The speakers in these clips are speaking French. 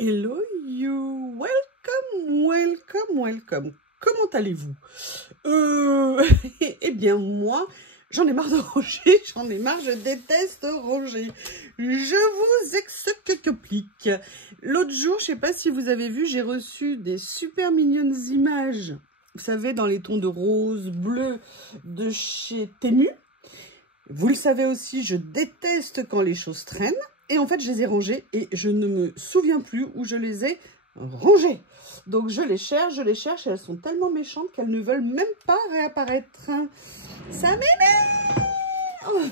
Hello you, welcome. Comment allez-vous? Eh bien moi, j'en ai marre de ranger, j'en ai marre, je déteste ranger. Je vous explique. L'autre jour, je sais pas si vous avez vu, j'ai reçu des super mignonnes images. Vous savez, dans les tons de rose, bleu de chez Temu. Vous le savez aussi, je déteste quand les choses traînent. Et en fait, je les ai rangées et je ne me souviens plus où je les ai rangées. Donc, je les cherche et elles sont tellement méchantes qu'elles ne veulent même pas réapparaître. Ça m'énerve.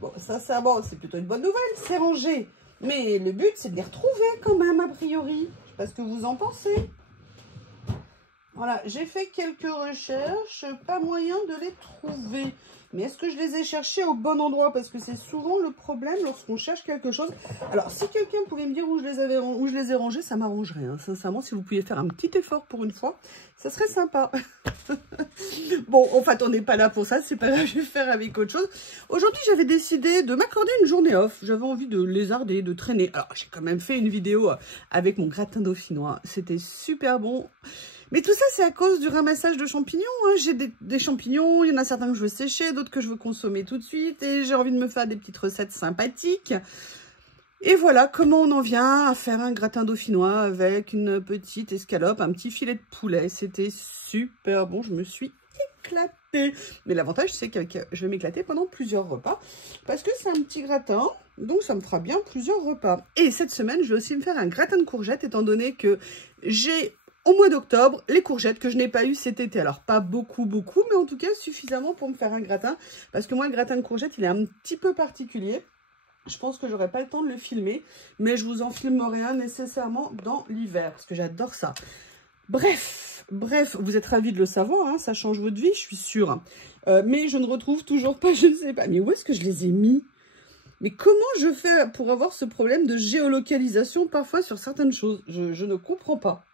Bon, ça, bon, c'est plutôt une bonne nouvelle, c'est rangé. Mais le but, c'est de les retrouver quand même, a priori. Je sais pas ce que vous en pensez. Voilà, j'ai fait quelques recherches, pas moyen de les trouver. Mais est-ce que je les ai cherchés au bon endroit? Parce que c'est souvent le problème lorsqu'on cherche quelque chose. Alors, si quelqu'un pouvait me dire où je les ai rangés, ça m'arrangerait. Hein. Sincèrement, si vous pouviez faire un petit effort pour une fois, ça serait sympa. Bon, en fait, on n'est pas là pour ça. C'est pas grave, je vais faire avec autre chose. Aujourd'hui, j'avais décidé de m'accorder une journée off. J'avais envie de lézarder, de traîner. Alors, j'ai quand même fait une vidéo avec mon gratin dauphinois. C'était super bon. Mais tout ça, c'est à cause du ramassage de champignons. Hein. J'ai des champignons, il y en a certains que je veux sécher, d'autres que je veux consommer tout de suite. Et j'ai envie de me faire des petites recettes sympathiques. Et voilà comment on en vient à faire un gratin dauphinois avec une petite escalope, un petit filet de poulet. C'était super bon, je me suis éclatée. Mais l'avantage, c'est que je vais m'éclater pendant plusieurs repas. Parce que c'est un petit gratin, donc ça me fera bien plusieurs repas. Et cette semaine, je vais aussi me faire un gratin de courgettes, étant donné que j'ai... au mois d'octobre, les courgettes que je n'ai pas eu cet été. Alors, pas beaucoup, mais en tout cas, suffisamment pour me faire un gratin. Parce que moi, le gratin de courgettes, il est un petit peu particulier. Je pense que j'aurai pas le temps de le filmer. Mais je vous en filmerai un nécessairement dans l'hiver. Parce que j'adore ça. Bref, vous êtes ravis de le savoir. Hein, ça change votre vie, je suis sûre. Mais je ne retrouve toujours pas, je ne sais pas. Mais où est-ce que je les ai mis ? Mais comment je fais pour avoir ce problème de géolocalisation parfois sur certaines choses? Je ne comprends pas.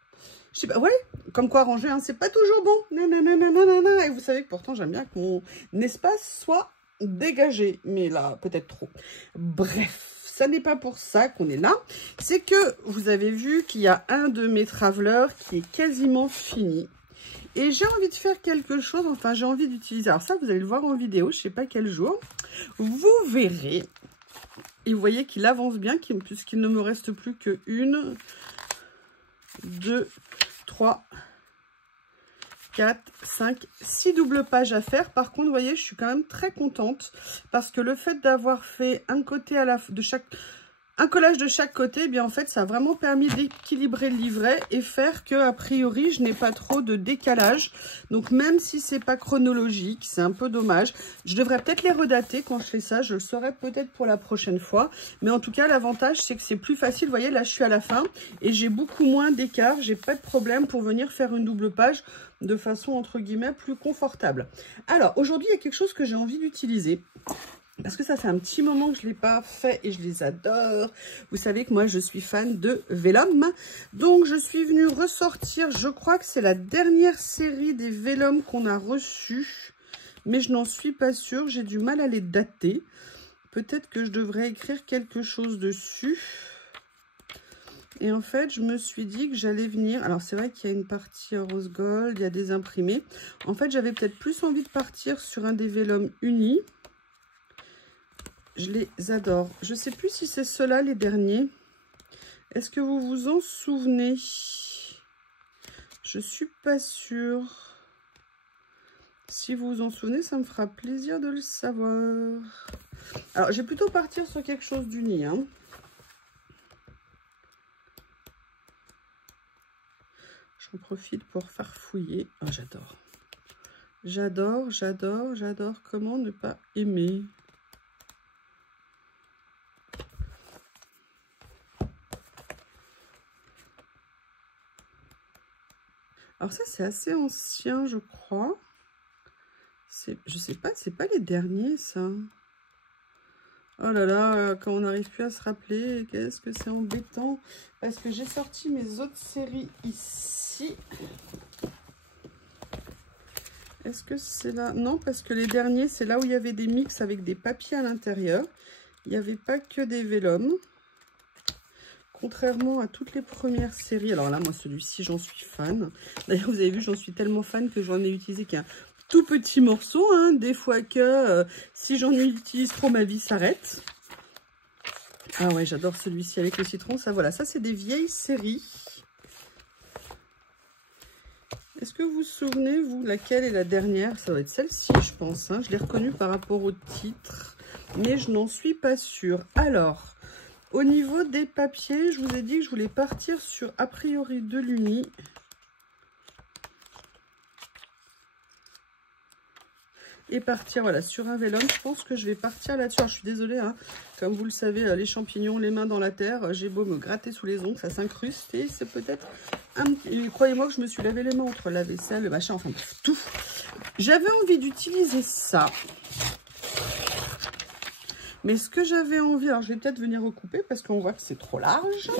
Je sais pas, ouais, comme quoi ranger, hein, c'est pas toujours bon. Nanana. Et vous savez que pourtant, j'aime bien que mon espace soit dégagé. Mais là, peut-être trop. Bref, ça n'est pas pour ça qu'on est là. C'est que vous avez vu qu'il y a un de mes travelers qui est quasiment fini. Et j'ai envie de faire quelque chose, enfin, j'ai envie d'utiliser. Alors ça, vous allez le voir en vidéo, je sais pas quel jour. Vous verrez. Et vous voyez qu'il avance bien, puisqu'il ne me reste plus que 1, 2, 3, 4, 5, 6 doubles pages à faire. Par contre, vous voyez, je suis quand même très contente parce que le fait d'avoir fait un côté un collage de chaque côté, eh bien en fait, ça a vraiment permis d'équilibrer le livret et faire que, a priori, je n'ai pas trop de décalage. Donc, même si c'est pas chronologique, c'est un peu dommage. Je devrais peut-être les redater quand je fais ça. Je le saurai peut-être pour la prochaine fois. Mais en tout cas, l'avantage, c'est que c'est plus facile. Vous voyez, là, je suis à la fin et j'ai beaucoup moins d'écart. J'ai pas de problème pour venir faire une double page de façon, entre guillemets, plus confortable. Alors, aujourd'hui, il y a quelque chose que j'ai envie d'utiliser. Parce que ça fait un petit moment que je ne l'ai pas fait et je les adore. Vous savez que moi, je suis fan de Vellum. Donc, je suis venue ressortir, je crois que c'est la dernière série des Vellum qu'on a reçue. Mais je n'en suis pas sûre, j'ai du mal à les dater. Peut-être que je devrais écrire quelque chose dessus. Et en fait, je me suis dit que j'allais venir... Alors, c'est vrai qu'il y a une partie rose gold, il y a des imprimés. En fait, j'avais peut-être plus envie de partir sur un des Vellum unis. Je les adore. Je ne sais plus si c'est ceux-là, les derniers. Est-ce que vous vous en souvenez? Je ne suis pas sûre. Si vous vous en souvenez, ça me fera plaisir de le savoir. Alors, je vais plutôt partir sur quelque chose d'uni. Hein. J'en profite pour farfouiller. Oh, j'adore. J'adore. Comment ne pas aimer? Alors ça, c'est assez ancien, je crois. Je sais pas, c'est pas les derniers, ça. Oh là là, quand on n'arrive plus à se rappeler, qu'est-ce que c'est embêtant. Parce que j'ai sorti mes autres séries ici. Est-ce que c'est là? Non, parce que les derniers, c'est là où il y avait des mix avec des papiers à l'intérieur. Il n'y avait pas que des Vellum. contrairement à toutes les premières séries, alors là, moi, celui-ci, j'en suis fan. D'ailleurs, vous avez vu, j'en suis tellement fan que j'en ai utilisé qu'un tout petit morceau, hein, des fois que si j'en utilise trop, ma vie s'arrête. Ah ouais, j'adore celui-ci avec le citron. Ça, voilà, ça, c'est des vieilles séries. Est-ce que vous vous souvenez, vous, laquelle est la dernière? Ça doit être celle-ci, je pense. Hein. Je l'ai reconnue par rapport au titre, mais je n'en suis pas sûre. Alors, au niveau des papiers, je vous ai dit que je voulais partir sur a priori de l'Uni. Et partir, voilà, sur un vélum. Je pense que je vais partir là-dessus. Alors, je suis désolée, hein, comme vous le savez, les champignons, les mains dans la terre, j'ai beau me gratter sous les ongles, ça s'incruste et c'est peut-être un petit... Croyez-moi que je me suis lavé les mains entre la vaisselle, le machin, enfin bref, tout. J'avais envie d'utiliser ça. Mais ce que j'avais envie, alors je vais peut-être venir recouper parce qu'on voit que c'est trop large.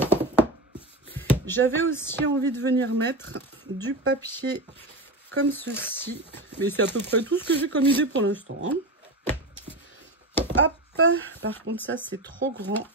J'avais aussi envie de venir mettre du papier comme ceci, mais c'est à peu près tout ce que j'ai comme idée pour l'instant. Hein. Hop, par contre ça c'est trop grand.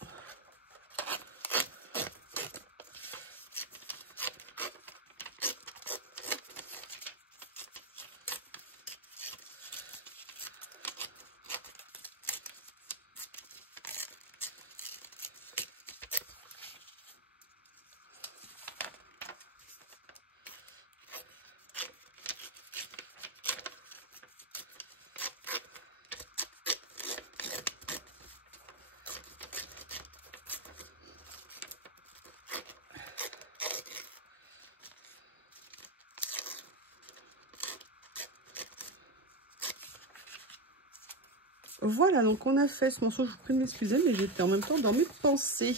Voilà, donc on a fait ce morceau, je vous prie de m'excuser, mais j'étais en même temps dans mes pensées.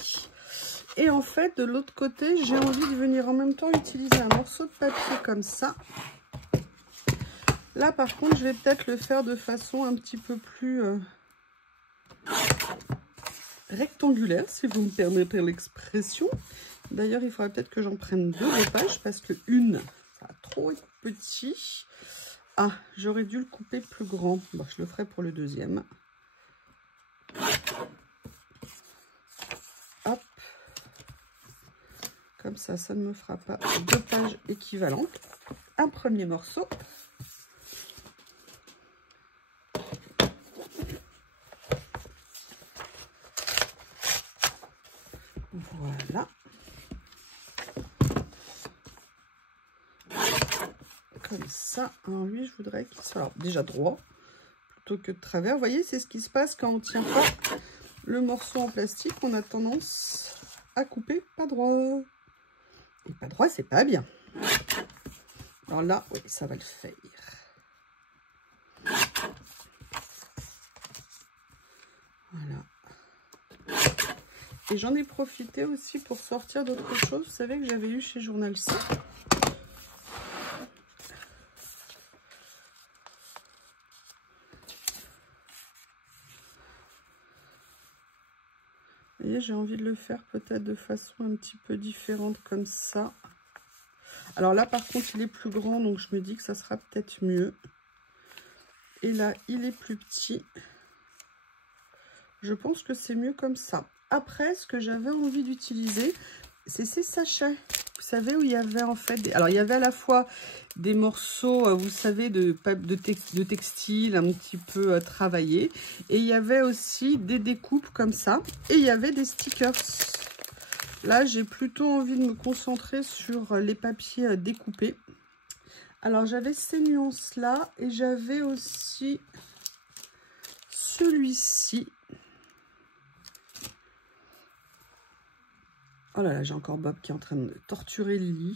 Et en fait, de l'autre côté, j'ai envie de venir en même temps utiliser un morceau de papier comme ça. Là, par contre, je vais peut-être le faire de façon un petit peu plus rectangulaire, si vous me permettez l'expression. D'ailleurs, il faudrait peut-être que j'en prenne 2 des pages, parce que une, ça va trop être petit. Ah, j'aurais dû le couper plus grand. Bon, je le ferai pour le deuxième. Hop. Comme ça, ça ne me fera pas 2 pages équivalentes. Un premier morceau. Voilà. Comme ça. Alors lui, je voudrais qu'il soit déjà droit plutôt que de travers. Vous voyez, c'est ce qui se passe quand on ne tient pas le morceau en plastique. On a tendance à couper pas droit. Et pas droit, c'est pas bien. Alors là, oui, ça va le faire. Voilà. Et j'en ai profité aussi pour sortir d'autres choses. Vous savez que j'avais eu chez Journal C. Vous voyez, j'ai envie de le faire peut-être de façon un petit peu différente comme ça. Alors là, par contre, il est plus grand, donc je me dis que ça sera peut-être mieux. Et là, il est plus petit. Je pense que c'est mieux comme ça. Après, ce que j'avais envie d'utiliser, c'est ces sachets. Vous savez, où il y avait en fait... Alors, il y avait à la fois des morceaux, vous savez, de textile un petit peu travaillés. Et il y avait aussi des découpes comme ça. Et il y avait des stickers. Là, j'ai plutôt envie de me concentrer sur les papiers découpés. Alors, j'avais ces nuances-là et j'avais aussi celui-ci. Oh là là, j'ai encore Bob qui est en train de torturer Lily.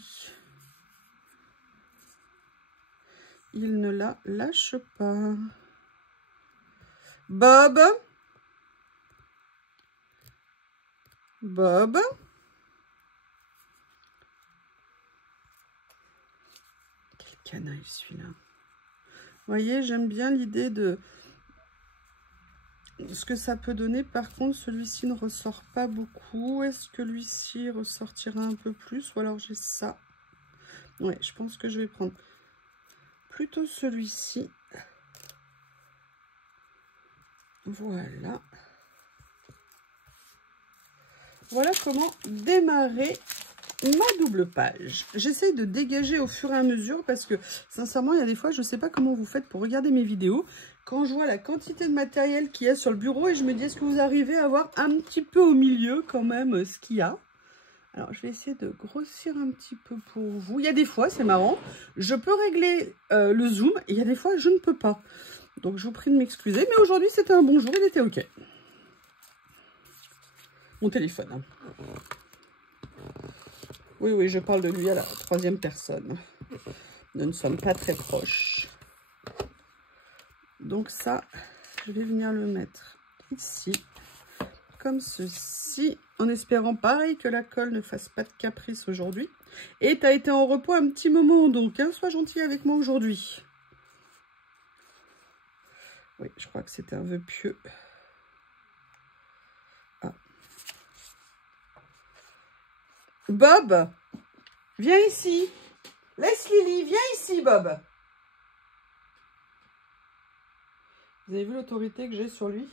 Il ne la lâche pas. Bob? Bob? Quel canaille celui-là. Vous voyez, j'aime bien l'idée de ce que ça peut donner. Par contre, celui-ci ne ressort pas beaucoup. Est-ce que lui-ci ressortira un peu plus? Ou alors j'ai ça. Ouais, je pense que je vais prendre plutôt celui-ci. Voilà. voilà comment démarrer ma double page. J'essaye de dégager au fur et à mesure parce que sincèrement, il y a des fois, je ne sais pas comment vous faites pour regarder mes vidéos. Quand je vois la quantité de matériel qu'il y a sur le bureau et je me dis, est-ce que vous arrivez à voir un petit peu au milieu quand même ce qu'il y a? Alors, je vais essayer de grossir un petit peu pour vous. Il y a des fois, c'est marrant, je peux régler le zoom et il y a des fois, je ne peux pas. Donc, je vous prie de m'excuser. Mais aujourd'hui, c'était un bon jour, il était OK. Mon téléphone. Hein. Oui, oui, je parle de lui à la troisième personne. Nous ne sommes pas très proches. Donc ça, je vais venir le mettre ici, comme ceci, en espérant pareil que la colle ne fasse pas de caprice aujourd'hui. Et tu as été en repos un petit moment, donc hein, sois gentil avec moi aujourd'hui. Oui, je crois que c'était un vœu pieux. Ah. Bob, viens ici. Laisse Lily, viens ici, Bob. Vous avez vu l'autorité que j'ai sur lui?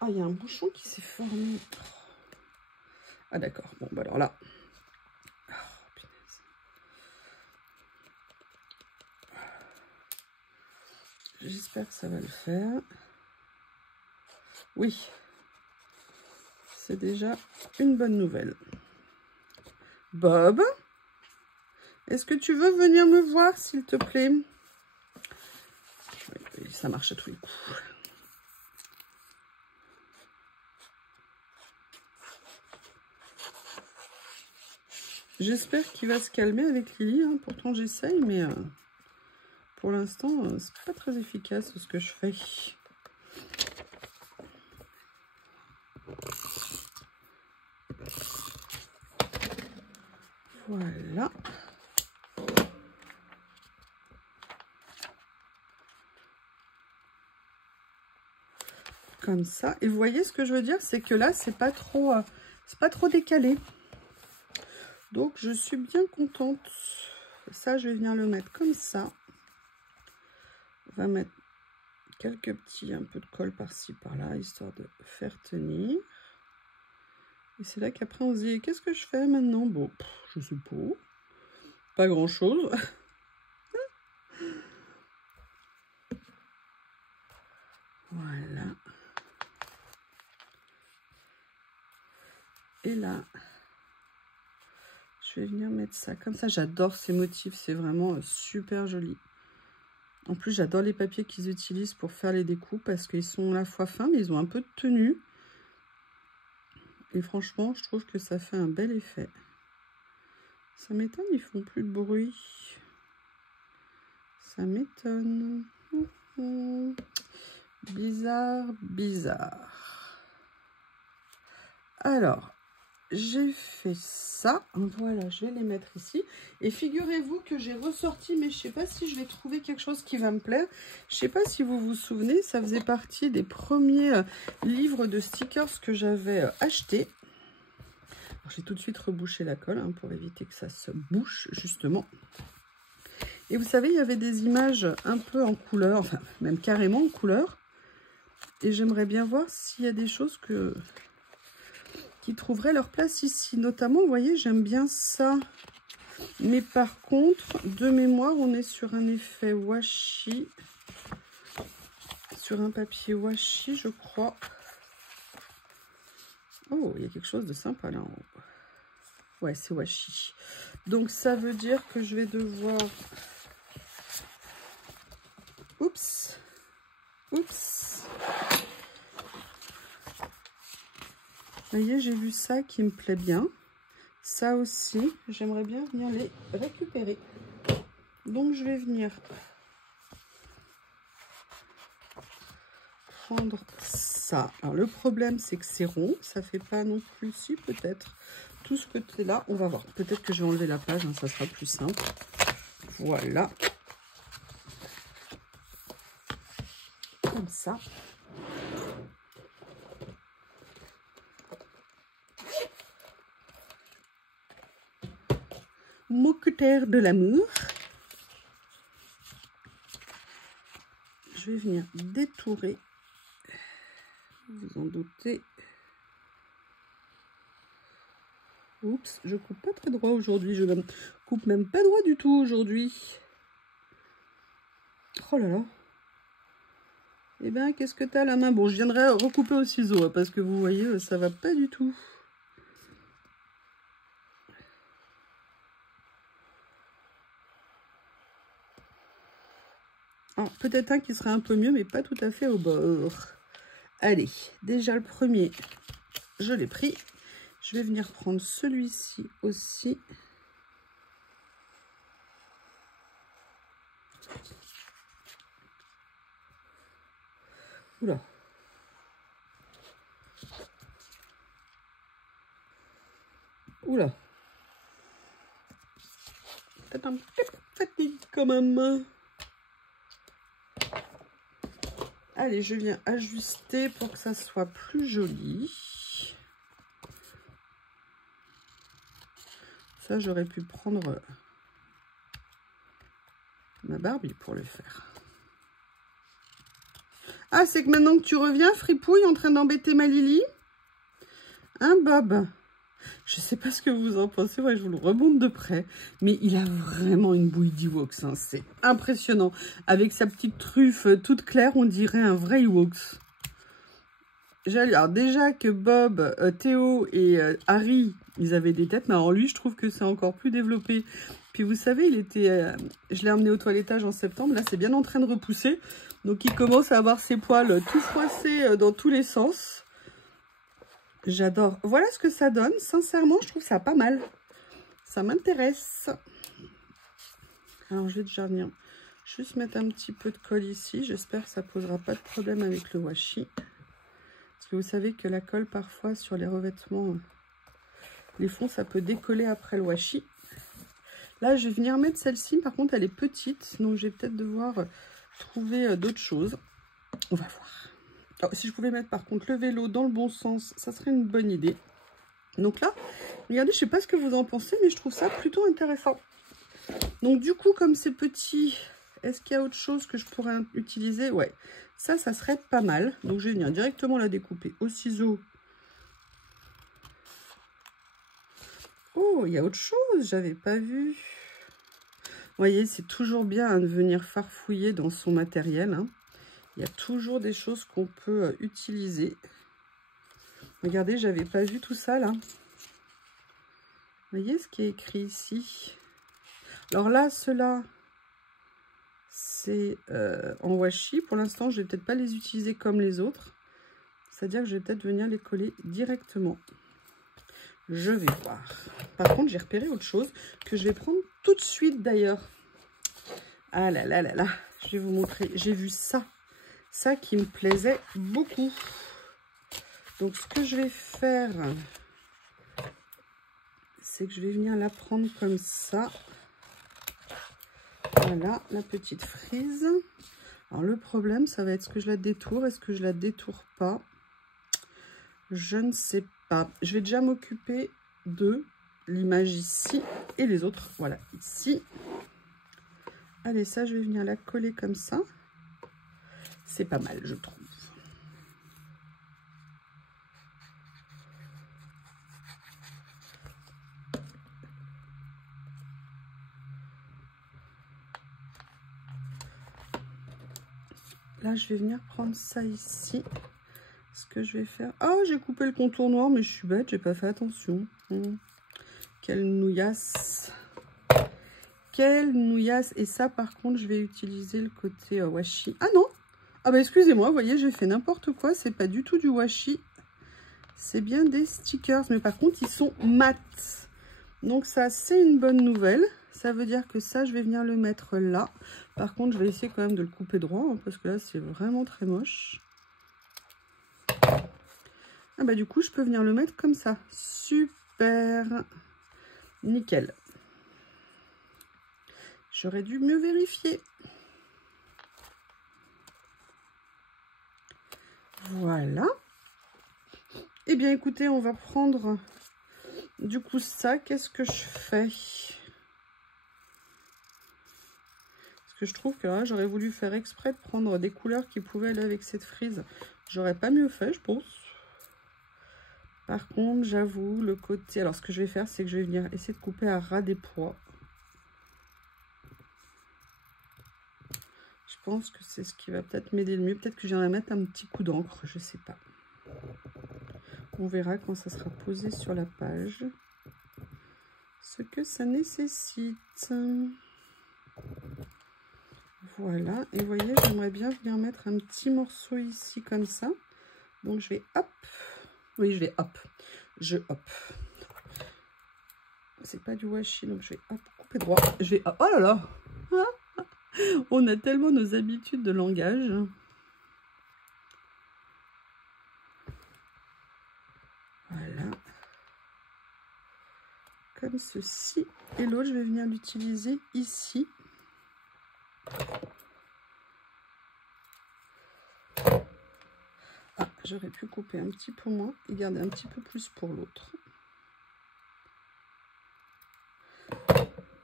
Ah, il y a un bouchon qui s'est formé. Ah, d'accord. Bon, bah alors là. Oh, punaise. J'espère que ça va le faire. Oui. C'est déjà une bonne nouvelle. Bob, est-ce que tu veux venir me voir, s'il te plaît? Oui, ça marche à tous les coups. J'espère qu'il va se calmer avec Lily. Hein. Pourtant, j'essaye, mais pour l'instant, c'est pas très efficace ce que je fais. Voilà. Comme ça. Et vous voyez ce que je veux dire, c'est que là, c'est pas trop décalé. Donc, je suis bien contente. Ça, je vais venir le mettre comme ça. On va mettre quelques un peu de colle par-ci, par-là, histoire de faire tenir. Et c'est là qu'après, on se dit, qu'est-ce que je fais maintenant? Bon, je sais pas grand-chose. Voilà. Et là, je vais venir mettre ça comme ça. J'adore ces motifs, c'est vraiment super joli. En plus, j'adore les papiers qu'ils utilisent pour faire les découpes parce qu'ils sont à la fois fins, mais ils ont un peu de tenue. Et franchement, je trouve que ça fait un bel effet. Ça m'étonne, ils font plus de bruit. Ça m'étonne. Bizarre, bizarre. Alors, j'ai fait ça. Voilà, je vais les mettre ici. Et figurez-vous que j'ai ressorti, mais je ne sais pas si je vais trouver quelque chose qui va me plaire. Je ne sais pas si vous vous souvenez, ça faisait partie des premiers livres de stickers que j'avais achetés. J'ai tout de suite rebouché la colle hein, pour éviter que ça se bouche, justement. Et vous savez, il y avait des images un peu en couleur, enfin, même carrément en couleur. Et j'aimerais bien voir s'il y a des choses qui trouveraient leur place ici. Notamment, vous voyez, j'aime bien ça. Mais par contre, de mémoire, on est sur un effet washi. Sur un papier washi, je crois. Oh, il y a quelque chose de sympa là en haut. Ouais, c'est washi. Donc, ça veut dire que je vais devoir... Oups. Oups. Vous voyez, j'ai vu ça qui me plaît bien. Ça aussi, j'aimerais bien venir les récupérer. Donc, je vais venir prendre ça. Alors, le problème, c'est que c'est rond. Ça fait pas non plus, si peut-être. Tout ce côté-là, on va voir. Peut-être que je vais enlever la page, hein, ça sera plus simple. Voilà. Comme ça. Mousquetaire de l'amour. Je vais venir détourer. Vous en doutez. Oups, je coupe pas très droit aujourd'hui. Je ne coupe même pas droit du tout aujourd'hui. Oh là là. Eh bien, qu'est-ce que tu as à la main? Bon, je viendrai recouper au ciseau, hein, parce que vous voyez, ça va pas du tout. Peut-être un qui serait un peu mieux, mais pas tout à fait au bord. Allez, déjà le premier, je l'ai pris. Je vais venir prendre celui-ci aussi. Oula. Oula. Peut-être un petit peu fatigué quand même. Allez, je viens ajuster pour que ça soit plus joli. Ça, j'aurais pu prendre ma Barbie pour le faire. Ah, c'est que maintenant que tu reviens, fripouille, en train d'embêter ma Lily. Hein, Bob? Je sais pas ce que vous en pensez, ouais, je vous le remonte de près. Mais il a vraiment une bouille d'Ewoks, hein, c'est impressionnant. Avec sa petite truffe toute claire, on dirait un vrai Ewoks. Alors déjà que Bob, Théo et Harry, ils avaient des têtes, mais alors lui, je trouve que c'est encore plus développé. Puis vous savez, il était, je l'ai emmené au toilettage en septembre, là c'est bien en train de repousser. Donc il commence à avoir ses poils tout froissés dans tous les sens. J'adore. Voilà ce que ça donne. Sincèrement, je trouve ça pas mal. Ça m'intéresse. Alors je vais déjà venir juste mettre un petit peu de colle ici. J'espère que ça ne posera pas de problème avec le washi. Parce que vous savez que la colle, parfois, sur les revêtements, les fonds, ça peut décoller après le washi. Là, je vais venir mettre celle-ci. Par contre, elle est petite. Donc, je vais peut-être devoir trouver d'autres choses. On va voir. Alors, si je pouvais mettre, par contre, le vélo dans le bon sens, ça serait une bonne idée. Donc là, regardez, je ne sais pas ce que vous en pensez, mais je trouve ça plutôt intéressant. Donc, du coup, comme c'est petit, est-ce qu'il y a autre chose que je pourrais utiliser? Ouais, ça serait pas mal. Donc, je vais venir directement la découper au ciseau. Oh, il y a autre chose, j'avais pas vu. Vous voyez, c'est toujours bien de venir farfouiller dans son matériel. Hein. Il y a toujours des choses qu'on peut utiliser. Regardez, j'avais pas vu tout ça là. Vous voyez ce qui est écrit ici? Alors là, ceux-là, c'est en washi. Pour l'instant, je vais peut-être pas les utiliser comme les autres. C'est-à-dire que je vais peut-être venir les coller directement. Je vais voir. Par contre, j'ai repéré autre chose que je vais prendre tout de suite d'ailleurs. Ah là là là là. Je vais vous montrer. J'ai vu ça. Ça qui me plaisait beaucoup. Donc, ce que je vais faire, c'est que je vais venir la prendre comme ça. Voilà, la petite frise. Alors, le problème, ça va être, est-ce que je la détourne? Est-ce que je la détourne pas? Je ne sais pas. Je vais déjà m'occuper de l'image ici et les autres. Voilà, ici. Allez, ça, je vais venir la coller comme ça. C'est pas mal, je trouve. Là, je vais venir prendre ça ici. Ce que je vais faire... Oh, j'ai coupé le contour noir, mais je suis bête, j'ai pas fait attention. Quelle nouillasse. Quelle nouillasse. Et ça, par contre, je vais utiliser le côté washi. Ah non. Ah bah excusez-moi, vous voyez, j'ai fait n'importe quoi. C'est pas du tout du washi. C'est bien des stickers. Mais par contre, ils sont mat. Donc ça, c'est une bonne nouvelle. Ça veut dire que ça, je vais venir le mettre là. Par contre, je vais essayer quand même de le couper droit. Hein, parce que là, c'est vraiment très moche. Ah bah du coup, je peux venir le mettre comme ça. Super. Nickel. J'aurais dû mieux vérifier. Voilà. Eh bien, écoutez, on va prendre du coup ça. Qu'est-ce que je fais? Parce que je trouve que là, j'aurais voulu faire exprès de prendre des couleurs qui pouvaient aller avec cette frise. J'aurais pas mieux fait, je pense. Par contre, j'avoue, le côté... Alors, ce que je vais faire, c'est que je vais venir essayer de couper à ras des pois. Je pense que c'est ce qui va peut-être m'aider le mieux. Peut-être que je viendrai mettre un petit coup d'encre, je sais pas. On verra quand ça sera posé sur la page ce que ça nécessite. Voilà, et vous voyez, j'aimerais bien venir mettre un petit morceau ici comme ça. Donc je vais hop. Oui, je vais hop. Je hop. C'est pas du washi, donc je vais hop, couper droit. Je vais hop. Oh là là. On a tellement nos habitudes de langage. Voilà. Comme ceci. Et l'autre, je vais venir l'utiliser ici. Ah, j'aurais pu couper un petit peu moins et garder un petit peu plus pour l'autre.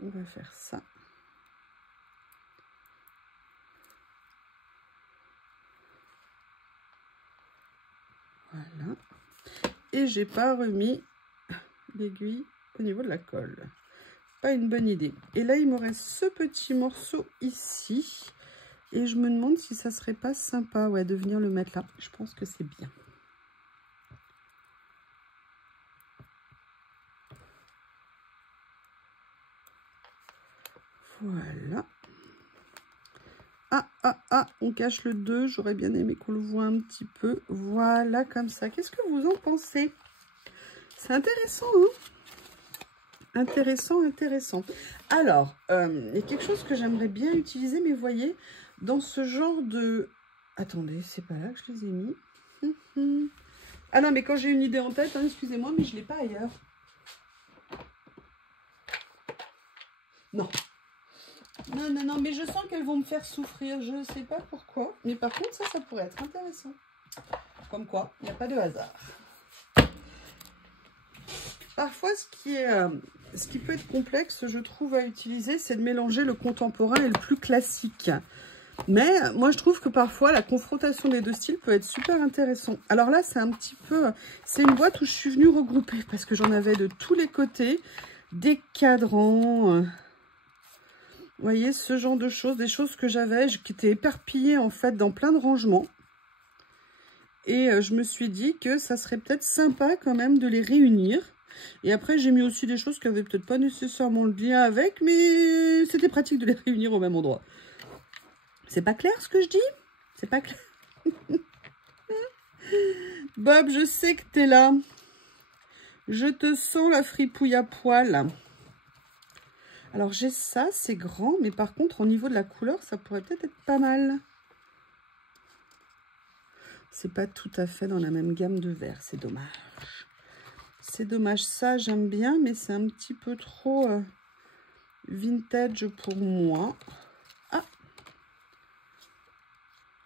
On va faire ça. Voilà. Et j'ai pas remis l'aiguille au niveau de la colle. Pas une bonne idée. Et là, il me reste ce petit morceau ici. Et je me demande si ça serait pas sympa, ouais, de venir le mettre là. Je pense que c'est bien. Voilà. Ah, on cache le 2. J'aurais bien aimé qu'on le voit un petit peu. Voilà, comme ça. Qu'est-ce que vous en pensez? C'est intéressant, hein? Intéressant, intéressant. Alors, il y a quelque chose que j'aimerais bien utiliser, mais vous voyez, dans ce genre de... Attendez, c'est pas là que je les ai mis. Ah non, mais quand j'ai une idée en tête, hein, excusez-moi, mais je ne l'ai pas ailleurs. Non. Non, mais je sens qu'elles vont me faire souffrir. Je ne sais pas pourquoi. Mais par contre, ça pourrait être intéressant. Comme quoi, il n'y a pas de hasard. Parfois, ce qui peut être complexe, je trouve, à utiliser, c'est de mélanger le contemporain et le plus classique. Mais moi, je trouve que parfois, la confrontation des deux styles peut être super intéressant. Alors là, c'est un petit peu... C'est une boîte où je suis venue regrouper parce que j'en avais de tous les côtés. Des cadrans... Vous voyez, ce genre de choses, des choses que j'avais, qui étaient éparpillées en fait dans plein de rangements. Et je me suis dit que ça serait peut-être sympa quand même de les réunir. Et après, j'ai mis aussi des choses qui n'avaient peut-être pas nécessairement le lien avec, mais c'était pratique de les réunir au même endroit. C'est pas clair ce que je dis? C'est pas clair? Bob, je sais que t'es là. Je te sens la fripouille à poil. Alors, j'ai ça, c'est grand, mais par contre, au niveau de la couleur, ça pourrait peut-être être pas mal. C'est pas tout à fait dans la même gamme de verts, c'est dommage. C'est dommage, ça j'aime bien, mais c'est un petit peu trop vintage pour moi. Ah,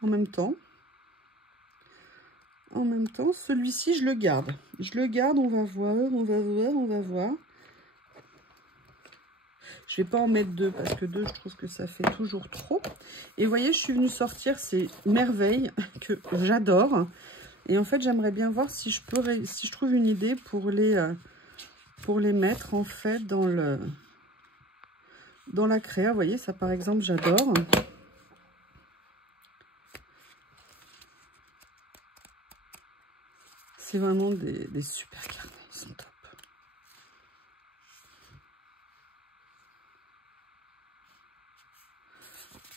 en même temps, celui-ci je le garde. Je le garde, on va voir, on va voir. Je vais pas en mettre 2 parce que 2, je trouve que ça fait toujours trop. Et vous voyez, je suis venue sortir ces merveilles que j'adore. Et en fait, j'aimerais bien voir si je trouve une idée pour les mettre en fait dans la créa. Vous voyez, ça par exemple, j'adore. C'est vraiment des super carnets, ils sont top.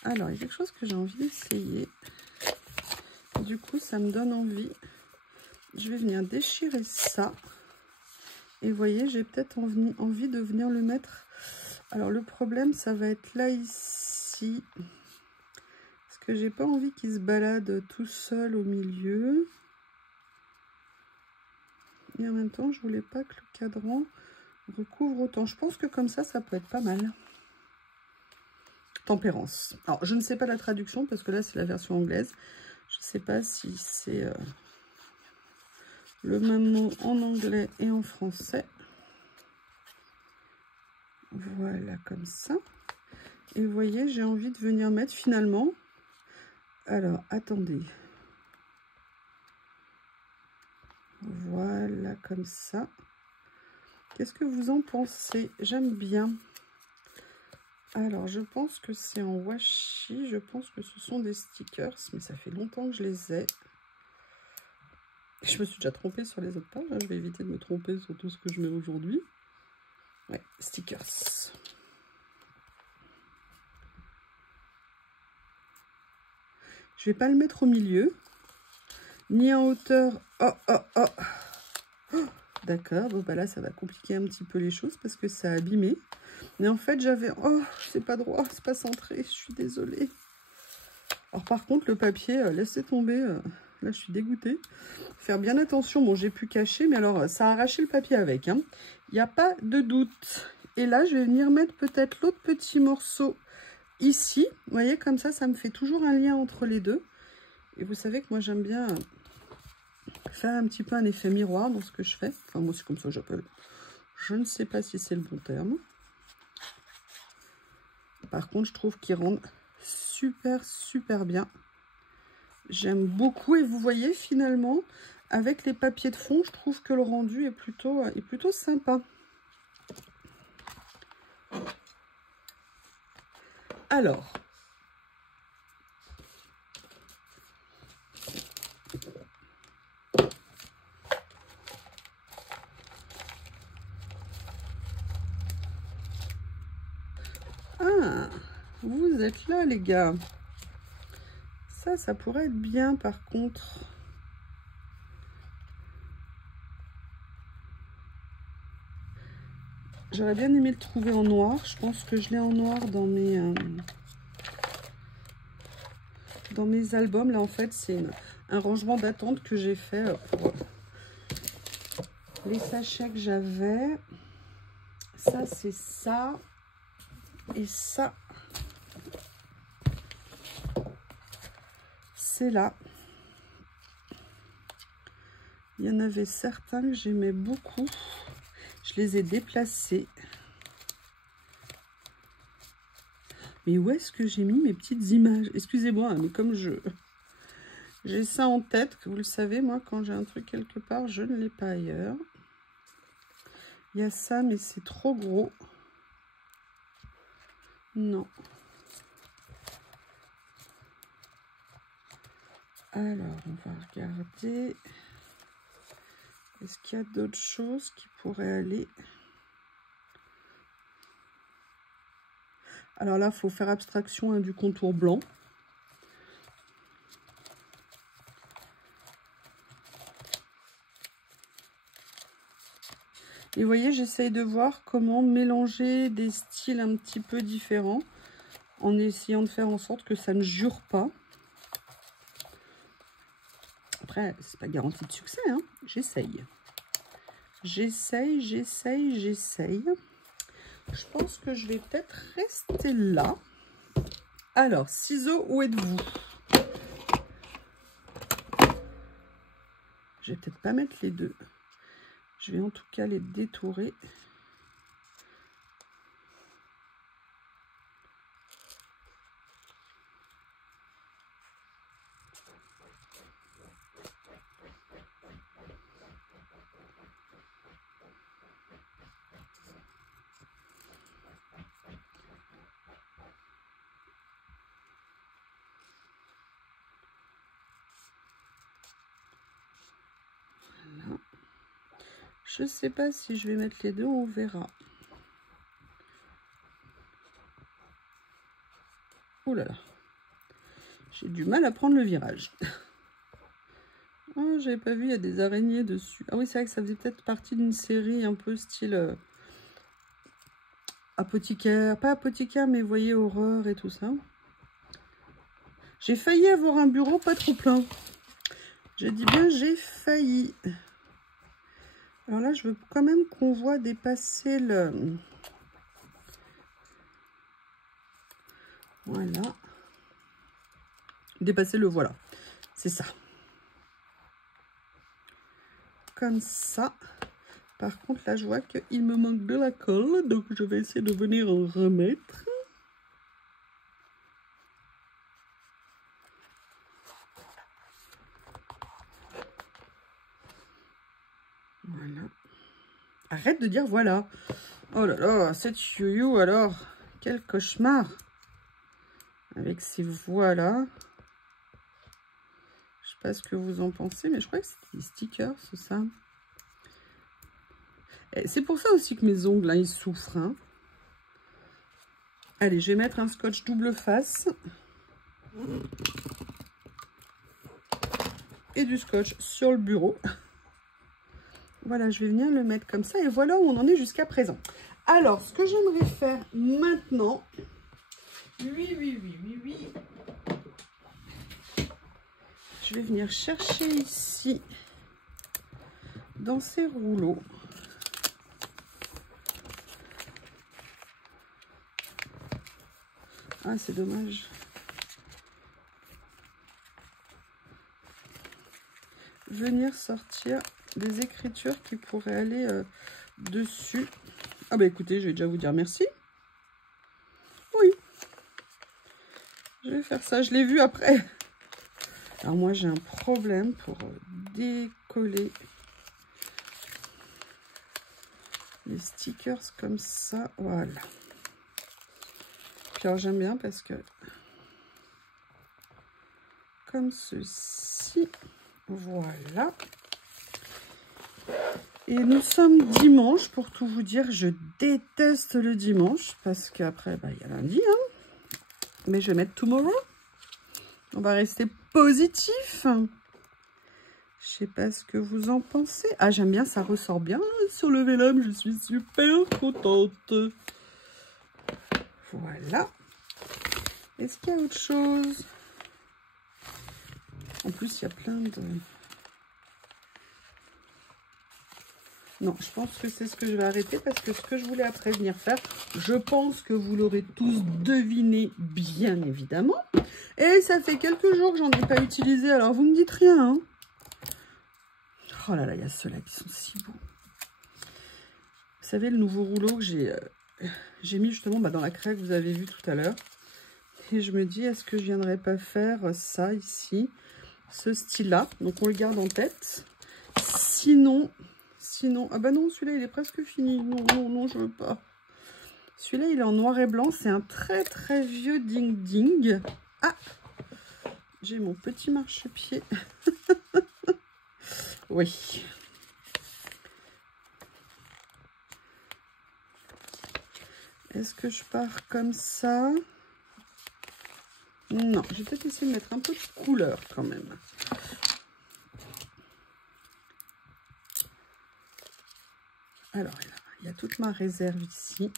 Alors, il y a quelque chose que j'ai envie d'essayer. Du coup, ça me donne envie. Je vais venir déchirer ça. Et vous voyez, j'ai peut-être envie de venir le mettre. Alors, le problème, ça va être là, ici. Parce que j'ai pas envie qu'il se balade tout seul au milieu. Et en même temps, je voulais pas que le cadran recouvre autant. Je pense que comme ça peut être pas mal. Tempérance. Alors, je ne sais pas la traduction parce que là, c'est la version anglaise. Je ne sais pas si c'est le même mot en anglais et en français. Voilà, comme ça. Et vous voyez, j'ai envie de venir mettre finalement... Alors, attendez. Voilà, comme ça. Qu'est-ce que vous en pensez? J'aime bien. Alors, je pense que c'est en washi. Je pense que ce sont des stickers, mais ça fait longtemps que je les ai. Je me suis déjà trompée sur les autres pages. Hein. Je vais éviter de me tromper sur tout ce que je mets aujourd'hui. Ouais, stickers. Je vais pas le mettre au milieu, ni en hauteur. Oh, oh, oh. Oh, d'accord, bon bah là ça va compliquer un petit peu les choses parce que ça a abîmé. Mais en fait j'avais... Oh, c'est pas droit, c'est pas centré, je suis désolée. Alors par contre le papier, laissez tomber, là je suis dégoûtée. Faire bien attention, bon j'ai pu cacher, mais alors ça a arraché le papier avec. Hein. Il n'y a pas de doute. Et là je vais venir mettre peut-être l'autre petit morceau ici. Vous voyez, comme ça me fait toujours un lien entre les deux. Et vous savez que moi j'aime bien... faire un petit peu un effet miroir dans ce que je fais. Enfin, moi, c'est comme ça que j'appelle. Je ne sais pas si c'est le bon terme. Par contre, je trouve qu'ils rendent super, super bien. J'aime beaucoup. Et vous voyez, finalement, avec les papiers de fond, je trouve que le rendu est plutôt sympa. Alors... Ah, vous êtes là, les gars. Ça pourrait être bien, par contre. J'aurais bien aimé le trouver en noir. Je pense que je l'ai en noir dans mes albums. Là, en fait, c'est un rangement d'attente que j'ai fait pour les sachets que j'avais. Ça, c'est ça. Et ça, c'est là. Il y en avait certains que j'aimais beaucoup. Je les ai déplacés. Mais où est-ce que j'ai mis mes petites images? Excusez-moi, mais comme j'ai ça en tête, vous le savez, moi, quand j'ai un truc quelque part, je ne l'ai pas ailleurs. Il y a ça, mais c'est trop gros. Non. Alors, on va regarder. Est-ce qu'il y a d'autres choses qui pourraient aller? Alors là, il faut faire abstraction hein, du contour blanc. Et vous voyez, j'essaye de voir comment mélanger des styles un petit peu différents en essayant de faire en sorte que ça ne jure pas. Après, c'est pas garanti de succès, hein. J'essaye. J'essaye. Je pense que je vais peut-être rester là. Alors, ciseaux, où êtes-vous? Je vais peut-être pas mettre les deux. Je vais en tout cas les détourer. Voilà. Je ne sais pas si je vais mettre les deux, on verra. Oh là là. J'ai du mal à prendre le virage. Oh, j'avais pas vu, il y a des araignées dessus. Ah oui, c'est vrai que ça faisait peut-être partie d'une série un peu style apothicaire. Pas apothicaire, mais vous voyez, horreur et tout ça. J'ai failli avoir un bureau pas trop plein. J'ai dit bien, j'ai failli. Alors là, je veux quand même qu'on voit dépasser le... Voilà. Dépasser le voilà. C'est ça. Comme ça. Par contre, là, je vois qu'il me manque de la colle. Donc, je vais essayer de venir en remettre. arrête de dire voilà. Oh là là, cette you alors, quel cauchemar. Avec ces voilà. Je sais pas ce que vous en pensez, mais je crois que c'est des stickers, c'est ça. C'est pour ça aussi que mes ongles, hein, ils souffrent. Hein. Allez, je vais mettre un scotch double face. Et du scotch sur le bureau. Voilà, je vais venir le mettre comme ça. Et voilà où on en est jusqu'à présent. Alors, ce que j'aimerais faire maintenant... Oui. Je vais venir chercher ici, dans ces rouleaux. Ah, c'est dommage. Venir sortir des écritures qui pourraient aller dessus. Ah bah écoutez, je vais déjà vous dire merci. Oui. Je vais faire ça, je l'ai vu après. Alors moi j'ai un problème pour décoller les stickers comme ça. Voilà. Puis alors j'aime bien parce que comme ceci. Voilà. Et nous sommes dimanche, pour tout vous dire, je déteste le dimanche, parce qu'après, bah, il y a lundi, hein. Mais je vais mettre tomorrow. On va rester positif. Je sais pas ce que vous en pensez. Ah, j'aime bien, ça ressort bien sur le vélum, je suis super contente. Voilà. Est-ce qu'il y a autre chose? En plus, il y a plein de... Non, je pense que c'est ce que je vais arrêter parce que ce que je voulais après venir faire, je pense que vous l'aurez tous deviné, bien évidemment. Et ça fait quelques jours que j'en ai pas utilisé, alors vous me dites rien. Hein. Oh là là, il y a ceux-là qui sont si beaux. Vous savez, le nouveau rouleau que j'ai mis justement dans la craie que vous avez vu tout à l'heure. Et je me dis, est-ce que je viendrais pas faire ça ici, ce style-là. Donc on le garde en tête. Sinon, ah bah non, celui-là il est presque fini. Non, je veux pas. Celui-là il est en noir et blanc. C'est un très très vieux ding-ding. Ah, j'ai mon petit marchepied. Oui. Est-ce que je pars comme ça? Non, j'ai peut-être essayé de mettre un peu de couleur quand même. Alors, il y a toute ma réserve ici.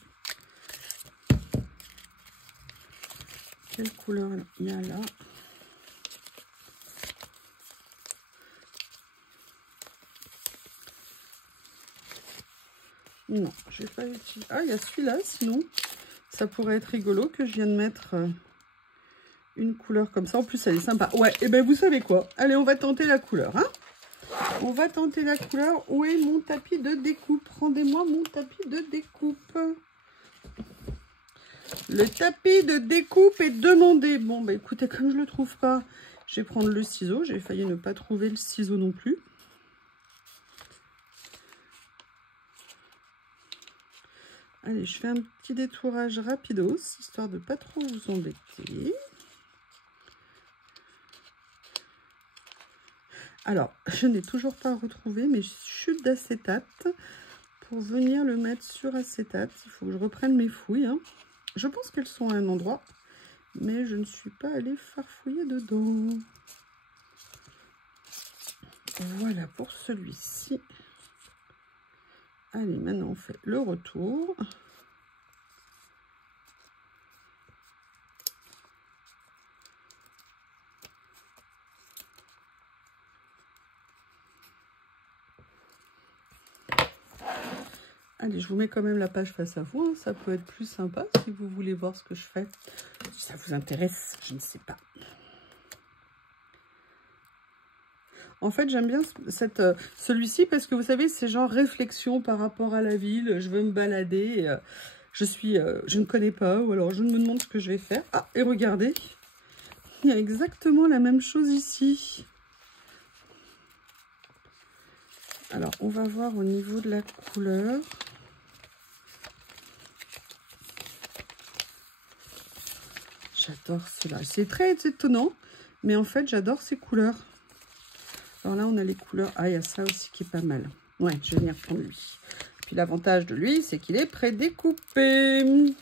Quelle couleur il y a là? Non, je vais pas utiliser. Ah, il y a celui-là, sinon, ça pourrait être rigolo que je vienne mettre une couleur comme ça. En plus, elle est sympa. Ouais, et ben vous savez quoi? Allez, on va tenter la couleur, hein? On va tenter la couleur. Où est mon tapis de découpe? Rendez-moi mon tapis de découpe. Le tapis de découpe est demandé. Bon, bah écoutez, comme je ne le trouve pas, je vais prendre le ciseau. J'ai failli ne pas trouver le ciseau non plus. Allez, je fais un petit détourage rapidos, histoire de ne pas trop vous embêter. Alors, je n'ai toujours pas retrouvé mes chutes d'acétate. Pour venir le mettre sur acétate, il faut que je reprenne mes fouilles. Hein. Je pense qu'elles sont à un endroit, mais je ne suis pas allée farfouiller dedans. Voilà pour celui-ci. Allez, maintenant on fait le retour. Allez, je vous mets quand même la page face à vous. Hein. Ça peut être plus sympa si vous voulez voir ce que je fais. Si ça vous intéresse, je ne sais pas. En fait, j'aime bien celui-ci parce que vous savez, c'est genre réflexion par rapport à la ville. Je veux me balader. Je ne connais pas ou alors je me demande ce que je vais faire. Ah, et regardez, il y a exactement la même chose ici. Alors, on va voir au niveau de la couleur. J'adore cela. C'est très étonnant, mais en fait, j'adore ces couleurs. Alors là, on a les couleurs. Ah, il y a ça aussi qui est pas mal. Ouais, je vais venir prendre lui. Puis l'avantage de lui, c'est qu'il est pré-découpé.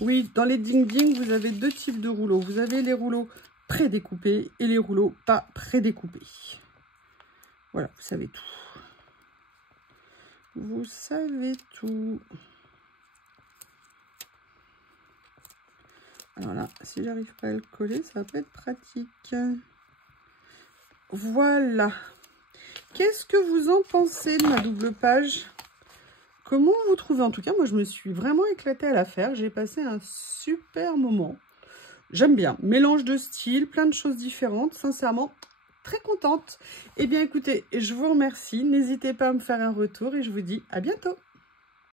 Oui, dans les Ding Ding, vous avez deux types de rouleaux. Vous avez les rouleaux pré-découpés et les rouleaux pas pré-découpés. Voilà, vous savez tout. Vous savez tout. Alors là, si j'arrive pas à le coller, ça va pas être pratique. Voilà. Qu'est-ce que vous en pensez de ma double page? Comment vous trouvez? En tout cas, moi, je me suis vraiment éclatée à la faire. J'ai passé un super moment. J'aime bien. Mélange de styles, plein de choses différentes. Sincèrement, très contente. Eh bien, écoutez, je vous remercie. N'hésitez pas à me faire un retour et je vous dis à bientôt.